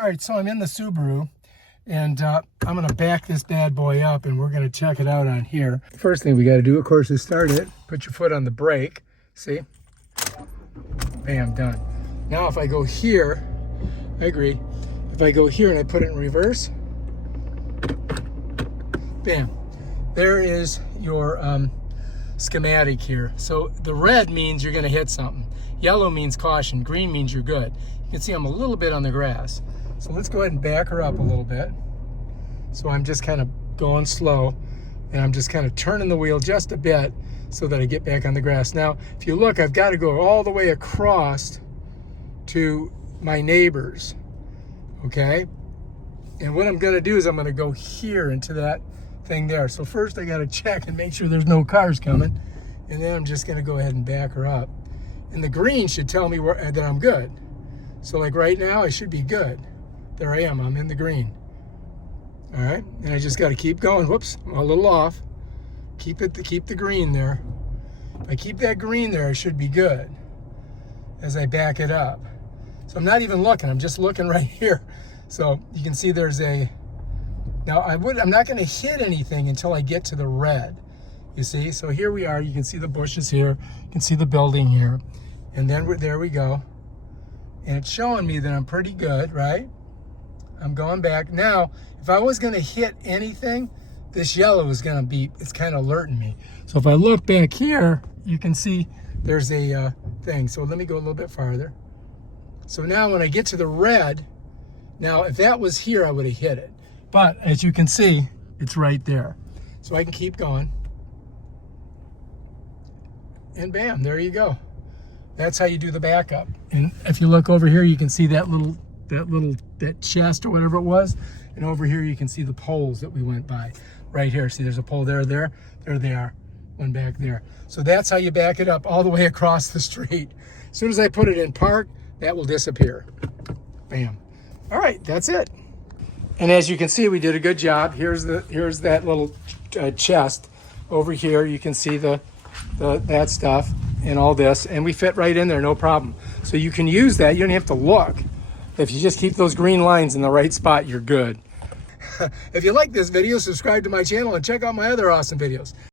All right, so I'm in the Subaru, and I'm going to back this bad boy up, and we're going to check it out on here. First thing we got to do, of course, is start it. Put your foot on the brake. See? Bam, done. Now if I go here, I agree. If I go here and I put it in reverse, bam. There is your schematic here. So the red means you're going to hit something. Yellow means caution. Green means you're good. You can see I'm a little bit on the grass. So let's go ahead and back her up a little bit. So I'm just kind of going slow, and I'm just kind of turning the wheel just a bit so that I get back on the grass. Now, if you look, I've got to go all the way across to my neighbors, okay? And what I'm going to do is I'm going to go here into that thing there. So first I got to check and make sure there's no cars coming, and then I'm just going to go ahead and back her up. And the green should tell me that I'm good. So like right now, I should be good. There I am, I'm in the green. All right, and I just got to keep going. Whoops, I'm a little off. Keep the green there. If I keep that green there, I should be good as I back it up. So I'm not even looking, I'm just looking right here. So you can see there's now I'm not gonna hit anything until I get to the red, you see? So here we are, you can see the bushes here, you can see the building here, and then there we go. And it's showing me that I'm pretty good, right? I'm going back. Now, if I was gonna hit anything, this yellow is gonna be, it's kind of alerting me. So if I look back here, you can see there's a thing. So let me go a little bit farther. So now when I get to the red, now if that was here, I would have hit it. But as you can see, it's right there. So I can keep going. And bam, there you go. That's how you do the backup. And if you look over here, you can see that chest or whatever it was. And over here, you can see the poles that we went by. Right here, see there's a pole there they are, one back there. So that's how you back it up all the way across the street. As soon as I put it in park, that will disappear. Bam. All right, that's it. And as you can see, we did a good job. Here's that little chest over here. You can see that stuff and all this, and we fit right in there, no problem. So you can use that. You don't have to look. If you just keep those green lines in the right spot, you're good. If you like this video, subscribe to my channel and check out my other awesome videos.